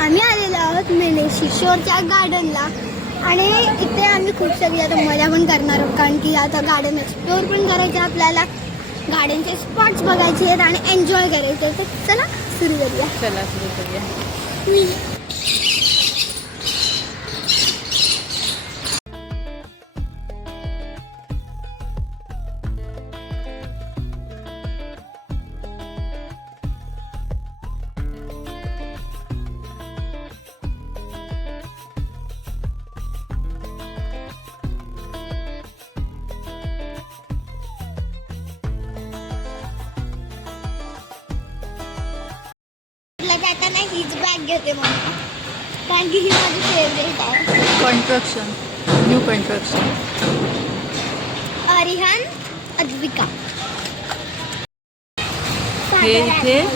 आम्ही आलेलो आहोत मेने शिशोरच्या गार्डनला आणि इथे आम्ही खूप सगळी आता मजा पण करणार आहोत कारण की आता गार्डन एक्सप्लोअर पण करायचे आपल्याला. गार्डनचे स्पॉट्स बघायचे आहेत आणि एन्जॉय करायचे आहेत. तर चला सुरू करूया. चला सुरू करूया. जाताना हीच बॅग घेते मग कारण की ही माझी फेवरेट आहे. Construction new construction Arihan Advika. हे इथे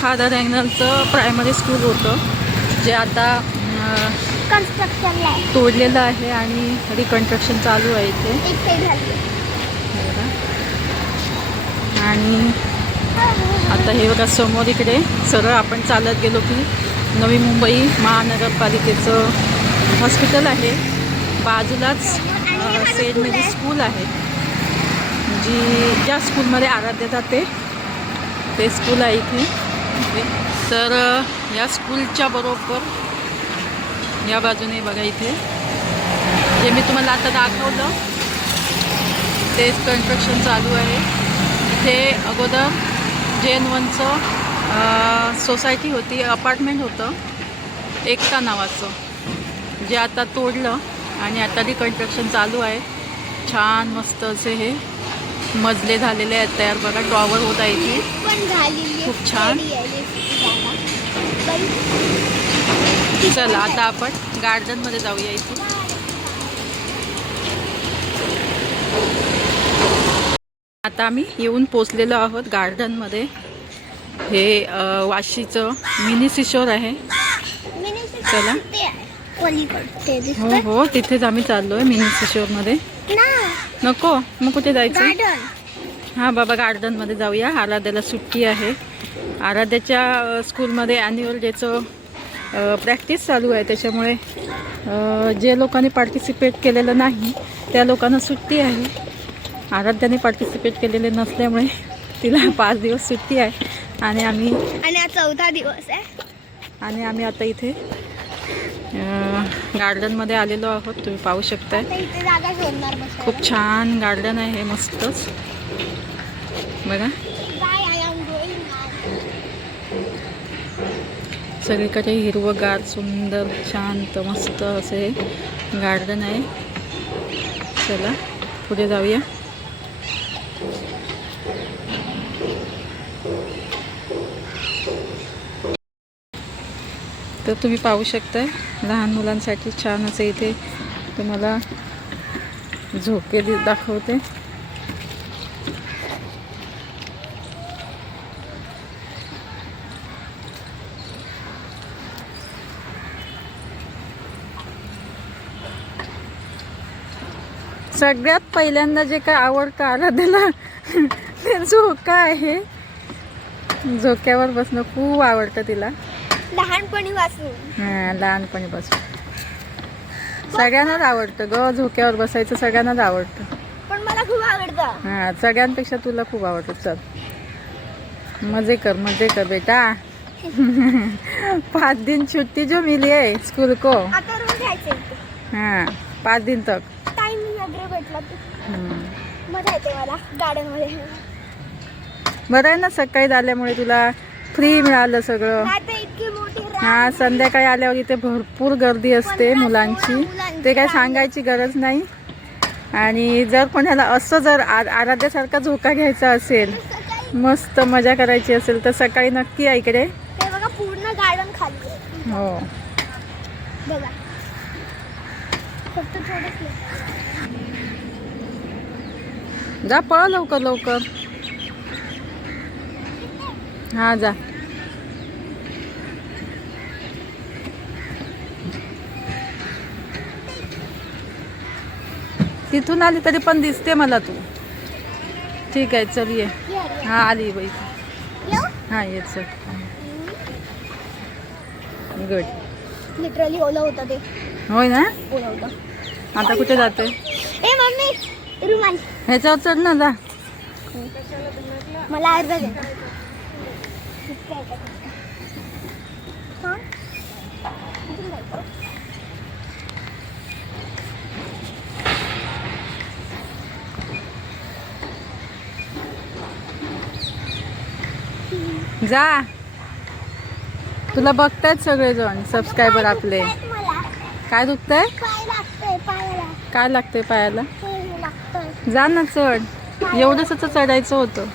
फादर अँगलचं प्रायमरी स्कूल होतं. जे आता अं, कन्स्ट्रक्शनला आहे तोडलेलं आहे आणि रिकन्स्ट्रक्शन चालू आहे इथे. झाली. हे. आणि आता हे बघा समोर इकडे सरळ आपण चालत गेलो की नवी मुंबई महानगरपालिकेचं हॉस्पिटल आहे. बाजूलाच अ, सेंट मेरी स्कूल आहे. जी ज्या स्कूलमध्ये आराध्य जाते ते स्कूल आहे इथे. तर या स्कूलच्या बरोबर या बाजूने बघा इथे. जे मी तुम्हाला आता दाखवलं तेच कन्स्ट्रक्शन चालू आहे. इथे अगोदर जेन वनचं सोसायटी होती अपार्टमेंट होतं एकता नावाचं जे आता तोडलं आणि आता रिकन्स्ट्रक्शन चालू आहे. छान मस्त असे हे मजले झालेले आहेत तयार बघा टॉवर होत आहे झालेली खूप छान. चला आता आपण गार्डनमध्ये जाऊया इथे. आता आम्ही येऊन पोचलेलो आहोत गार्डनमध्ये. हे वाशीचं मिनी सिशोर आहे. चला. हो हो तिथेच आम्ही चाललो आहे मिनी सिशोरमध्ये. ना. नको मग कुठे जायचं? हां बाबा गार्डनमध्ये जाऊया. आराध्याला सुट्टी आहे. आराध्याच्या स्कूलमध्ये ॲन्युअल डेचं प्रॅक्टिस चालू आहे. त्याच्यामुळे जे लोकांनी पार्टिसिपेट केलेलं नाही त्या लोकांना सुट्टी आहे. आराध्याने पार्टिसिपेट केलेले नसल्यामुळे तिला पाच दिवस सुट्टी आहे. आणि आम्ही आणि हा चौथा दिवस आहे. आणि आम्ही आता इथे गार्डनमध्ये आलेलो आहोत. तुम्ही पाहू शकताय. खूप छान गार्डन आहे हे मस्तच. बघा. सगळीकडे हिरवंगार सुंदर शांत मस्त असे गार्डन आहे. चला पुढे जाऊया. तर तुम्ही पाहू शकताय लहान मुलांसाठी छान असं इथे तुम्हाला झोके दाखवते. सगळ्यात पहिल्यांदा जे काय आवडतं त्याला ते झोका आहे. झोक्यावर बसणं खूप आवडतं तिला. लहानपणीपासून. हां लहानपणीपासून. सगळ्यांनाच आवडतं ग झोक्यावर बसायचं सगळ्यांनाच आवडतं. पण मला खूप आवडतं. हां सगळ्यांपेक्षा तुला खूप आवडतं. चल. मजे कर मजे कर बेटा. पाच दिन छुट्टी जो मिली है स्कूल को. आता रोज घ्यायचे हाँ पाच दिन तक. टाइम वगैरे भेटला तू हम्म. मजा येते मला गार्डनमध्ये बरं आहे ना सकाळी आल्यामुळे तुला फ्री मिळालं सगळं. नाही तर हा संध्याकाळी आल्यावर इथे भरपूर गर्दी असते मुलांची. ते काय सांगायची गरज नाही. आणि जर कोणाला असं जर आ- आराध्यासारखा झोका घ्यायचा असेल मस्त मजा करायची असेल तर सकाळी नक्की या इकडे. पूर्ण गार्डन खाली आहे. हो. बघा. फक्त थोडंच जा पळ लवकर लवकर. हा जा. तिथून आली तरी पण दिसते मला तू. ठीक आहे चल ये. हा आली बाई. हा ये चल. गुड. लिटरली ओलं होतं ते. होय ना? ओलं होतं. आता कुठे जाते ए मम्मी रुमाल. ह्याच्यावर चढ ना जा. मला अर्धा दे. हा? जा. तुला बघतायत सगळेजण सबस्क्रायबर आपले. काय दुखतंय? काय लागतंय पायाला? जा ना चढ. एवढंच तर चढायचं होतं.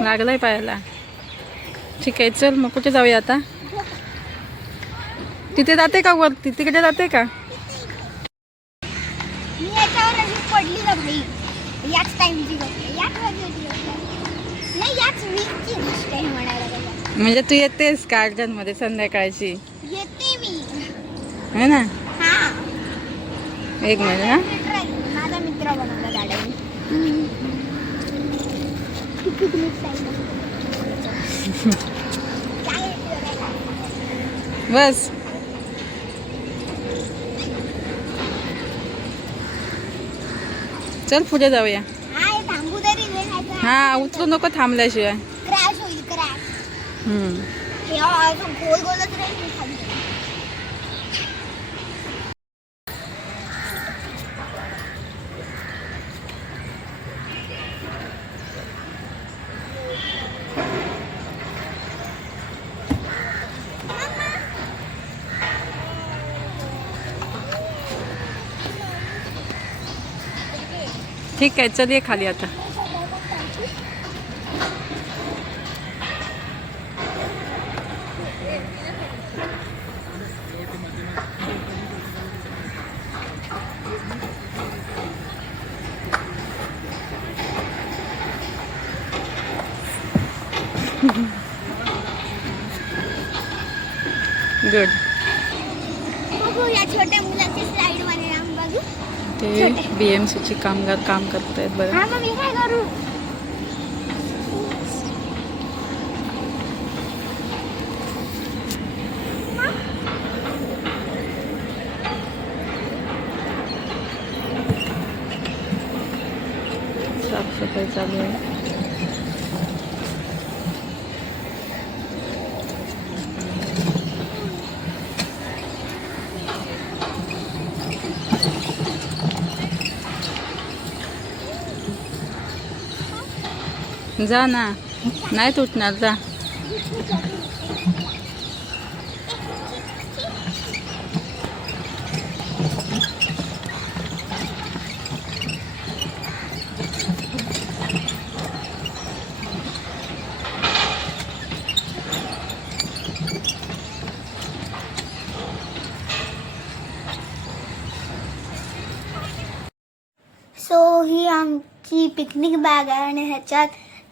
लागलंय पायाला. ठीक आहे चल मग कुठे जाऊया आता? तिथे जाते का वरती तिकडे जाते का? मी याच्यावर पडली ना भाई याच टाइमची याच नाही याच वीकची गोष्ट आहे म्हणायला गेलं. म्हणजे तू येतेस गार्डनमध्ये संध्याकाळची? येते मी. है ना? हा. एक मिनिट हा. मित्र आहे. माझा मित्र बनवला बस. चल पुढे जाऊया हाय थांबू तरी रे नाही हा उतरू नको थांबल्याशिवाय. क्रॅश होईल क्रॅश हम्म. हे असं गोल गोलच राहील मी खाली ठीक आहे चल ये खाली आता गुड बघू या छोट्या मुलाची स्लाइडमध्ये राम बघू ते बी एम सीची कामगार काम करतायत बरं. मग मी काय करू साफसफाई चालू आहे जा ना. नाही तुटणार जा. सो ही आमची पिकनिक बॅग आहे आणि ह्याच्यात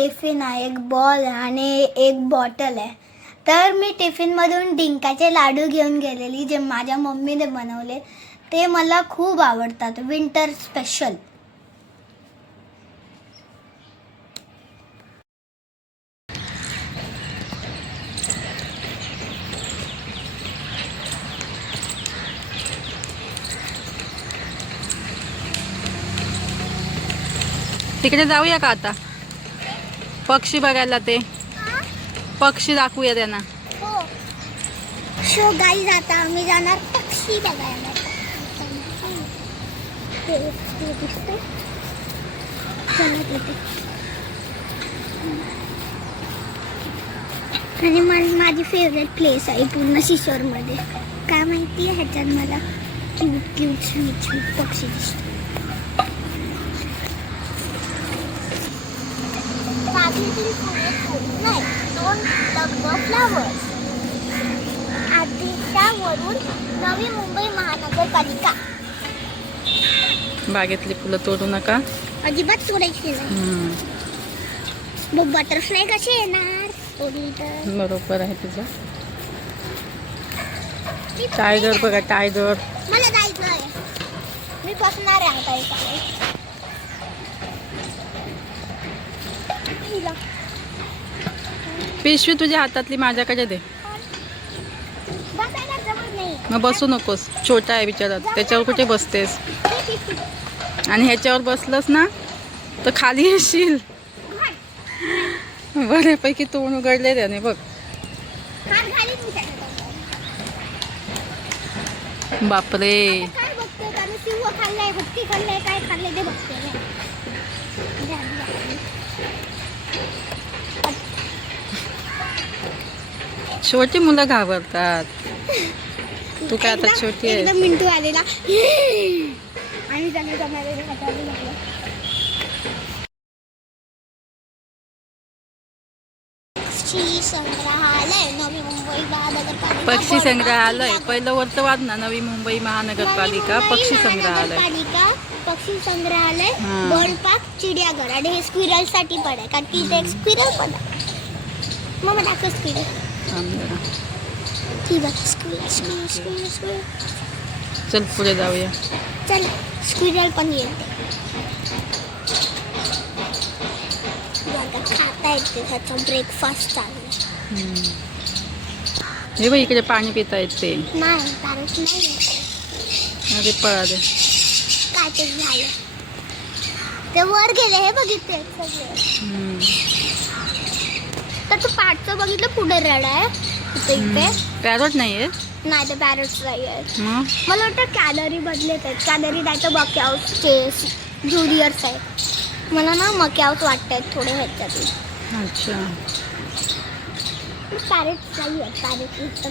टिफिन आहे एक बॉल आणि एक बॉटल आहे. तर मी टिफिनमधून डिंकाचे लाडू घेऊन गेलेली जे माझ्या मम्मीने बनवले ते मला खूप आवडतात. विंटर स्पेशल तिकडे जाऊया का आता? पक्षी बघायला ते पक्षी दाखवूया त्यांना. हो. शो गाई जाता आम्ही जाणार पक्षी बघायला. आणि मला माझी फेवरेट प्लेस आहे पूर्ण शिशोरमध्ये काय माहिती आहे ह्याच्यात मला? क्यूट क्यूट स्वीट स्वीट पक्षी दिसतो बागेतील फुले फुल नाही दोन डब्ब फ्लावर्स आधीच्या वरून नवी मुंबई महानगरपालिका बागेतली फुलं तोडू नका. अजिबात नाही. हम्म. मग बटरफ्लाय कसे येणार? बरोबर आहे तुझं. टायगर बघा टायगर मला जायचं मी बसणार आहे आता एका हिला. पिशवी तुझ्या हातातली माझ्याकडे दे. मग बसू नकोस. छोटा आहे बिचारात त्याच्यावर कुठे बसतेस? आणि ह्याच्यावर बसलंस ना तर खाली येशील. बऱ्यापैकी तोंड उघडले त्याने बघ. बापरे. काय छोटी मुलं घाबरतात. तू काय आता छोटी आहे मिंटू आलेला. पक्षी संग्रहालय नवी मुंबई महानगरपालिका पक्षी संग्रहालय. पहिलं वरचं वाद ना नवी मुंबई महानगरपालिका पक्षी संग्रहालय. पक्षी संग्रहालय. बर्ड पार्क चिडियाघर. आणि हे स्क्विरलसाठी पण आहे कारण की स्क्विरल पण आहे. मग मला स्क्विरल चल पुढे जाऊया. चल स्क्विरल पण येते खाता येते त्याचा ब्रेकफास्ट चालू. हे बघ इकडे पाणी पिता येते. नाही पॅरेट नाही. अरे पळाले काय ते झालं. ते वर गेले हे बघितले सगळे तू पाठचं बघितलं पुढे रड आहे. इथे इथे. पॅरोट नाही आहे? नाही ते पॅरेट्स नाही आहेत मग? मला वाटतं कॅलरी बदलेत आहेत. कॅलरी नाही तर मक्यावचे ज्युनियर्स आहेत. मला ना मक्यावत वाटत आहेत थोडे ह्याच्यातून. अच्छा. पॅरेट्स नाही आहेत पॅरेट नुसतं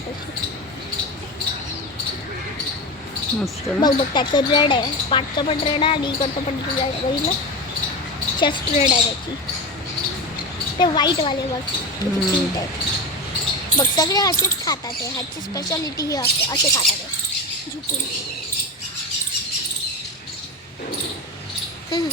मस्त. ना बघ बघ त्याचं रेड आहे. पाठचं पण रेड आहे आणि इकडचं पण रेड आहे. बघितलं? चेस्ट रेड आहे त्याची. ते बघ. हम्म. पिंक आहेत. बघ सगळे असेच खातात ते ह्याची स्पेशालिटी ही असते असे खातात ते झुकून हम्म.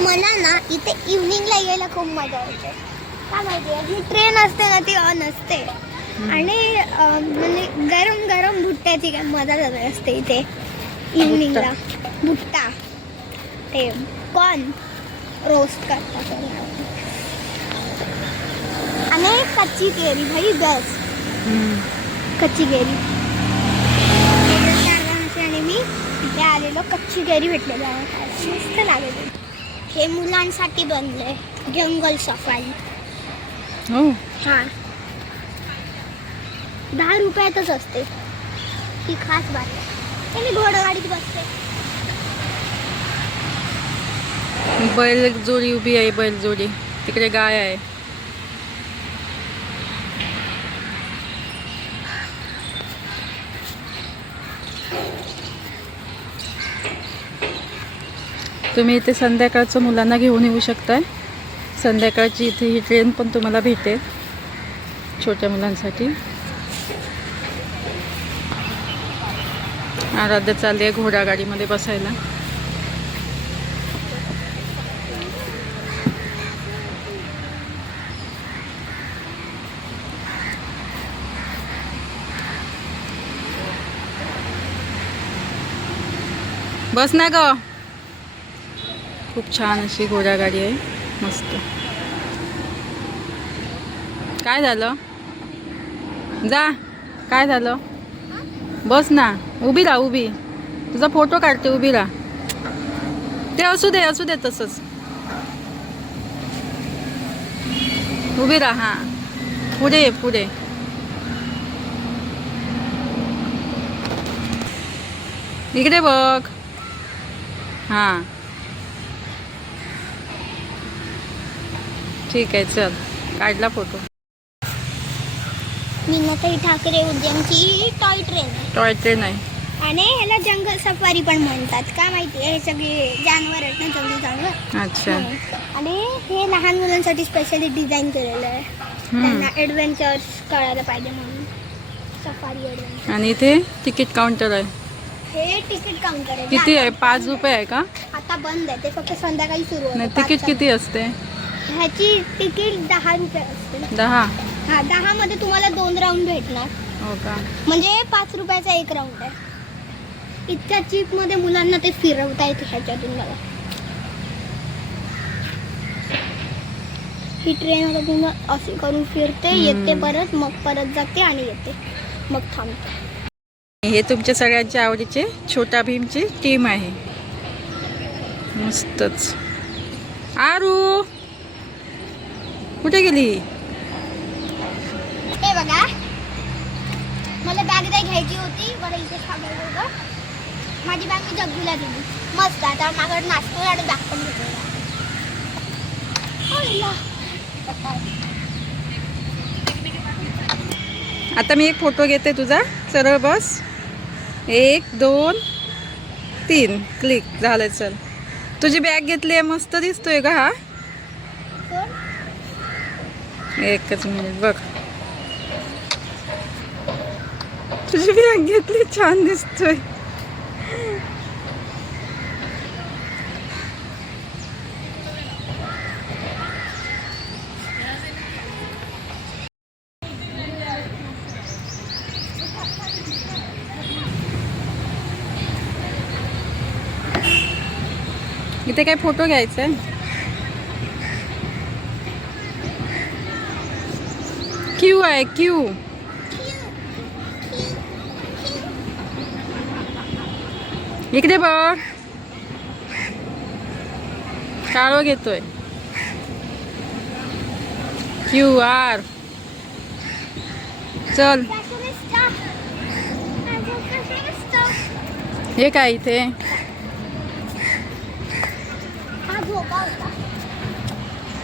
मला ना इथे यायला खूप मजा येते. का माहिती आहे ट्रेन असते ना ती ऑन असते. आणि म्हणजे गरम गरम भुट्ट्याची काय मजा जात असते इथे. इव्हनिंगला भुट्टा. ते कॉर्न रोस्ट करतात आणि कच्ची केरी भाई बेस्ट हम्म. कच्ची केरी. आणि मी इथे आलेलो. कच्ची केरी भेटलेली आहे. मस्त लागेल. हे मुलांसाठी बनले जंगल सफारी. हो. हा. दहा रुपयातच असते. ही खास बात आहे. मी घोडागाडीत बसते. बैल जोडी उभी आहे बैल जोडी तिकडे गाय आहे. तुम्ही इथे संध्याकाळचं मुलांना घेऊन येऊ शकताय. संध्याकाळची इथे ही ट्रेन पण तुम्हाला भेटेल. छोट्या मुलांसाठी. आराध्य चालली आहे घोडागाडीमध्ये बसायला. बस ना ग. खूप छान अशी घोडागाडी आहे. मस्त. काय झालं? जा. काय झालं? बस ना. उभी राहा उभी. तुझा फोटो काढते उभी राहा. ते असू दे असू दे तसंच. उभी राहा हां. पुढे ये, पुढे. इकडे बघ. हां. ठीक आहे चल. काढला फोटो मीनाताई ठाकरे उद्यानची टॉय ट्रेन आहे. टॉय ट्रेन आहे. आणि ह्याला जंगल सफारी पण म्हणतात. का माहिती हे सगळे जानवर आहेत ना जंगली जानवर? अच्छा. हम्म. आणि हे लहान मुलांसाठी स्पेशली डिझाईन केलेलं आहे. त्यांना ॲडव्हेंचर्स कळायला पाहिजे म्हणून. सफारी ॲडव्हेंचर आणि इथे तिकीट काउंटर आहे. हे तिकीट काउंटर आहे. किती आहे? पाच रुपये आहे का? आता बंद आहे. ते फक्त संध्याकाळी सुरू नाही होतं तिकीट. किती असते? ह्याची तिकीट दहा रुपये असते दहा? हा दहा मध्ये तुम्हाला दोन राऊंड भेटणार. हो का? म्हणजे पाच रुपयाचा एक राऊंड आहे. इतक्या चीपमध्ये मुलांना ते फिरवता येते ह्याच्यातून बघा ही ट्रेन आता पूर्ण अशी करून फिरते. येते परत मग परत जाते आणि येते. मग थांबते. हे तुमच्या सगळ्यांच्या आवडीचे छोटा भीमची टीम आहे. मस्तच. आरू! कुठे गेली? हे बघा. मला बॅग नाही घ्यायची होती. बरं इथे होतं. माझी बॅग मी जग्गूला दिली. मस्त आता माझ्याकडे नाचतो आणि बॅग पण आता मी एक फोटो घेते तुझा. सरळ बस. एक दोन तीन. क्लिक. झालं चल. तुझी बॅग घेतली आहे मस्त दिसतोय का हा. एकच मिनिट बघ. तुझी बॅग घेतली छान दिसतोय. इथे काय फोटो घ्यायचा आहे क्यू आहे क्यू इकडे बघ. काळो घेतोय. क्यू आर चल. हे काय इथे?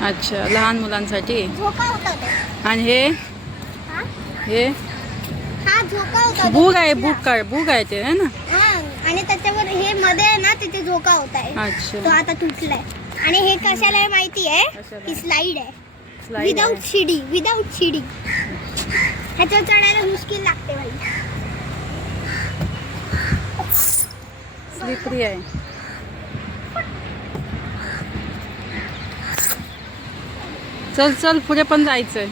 अच्छा लहान मुलांसाठी. आणि हे? हा? बुक आहे. बुक काय बुक आहे ते है ना? हा आणि त्याच्यावर हे मध्ये आहे ना तिथे झोका होता आहे. तो आता तुटलाय. आणि हे कशाला आहे माहिती आहे? ही स्लाइड आहे. आहे. शिडी विदाऊट शिडी ह्याच्यावर चढायला मुश्किल लागते भाई स्लिपरी आहे. चल चल पुढे पण जायचंय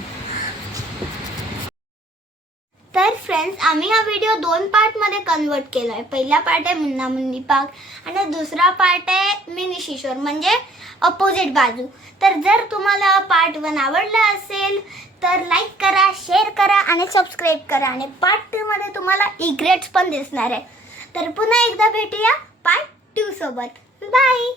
तर फ्रेंड्स आम्ही हा व्हिडिओ दोन पार्टमध्ये कन्वर्ट केला आहे पहिला पार्ट आहे मुन्ना मुन्नी पार्क आणि दुसरा पार्ट आहे मिनी शिशोर म्हणजे अपोजिट बाजू. तर जर तुम्हाला पार्ट वन आवडला असेल तर लाईक करा शेअर करा आणि सबस्क्राईब करा. आणि पार्ट टूमध्ये तुम्हाला इग्रेट्स पण दिसणार आहे. तर पुन्हा एकदा भेटूया पार्ट टू सोबत. बाय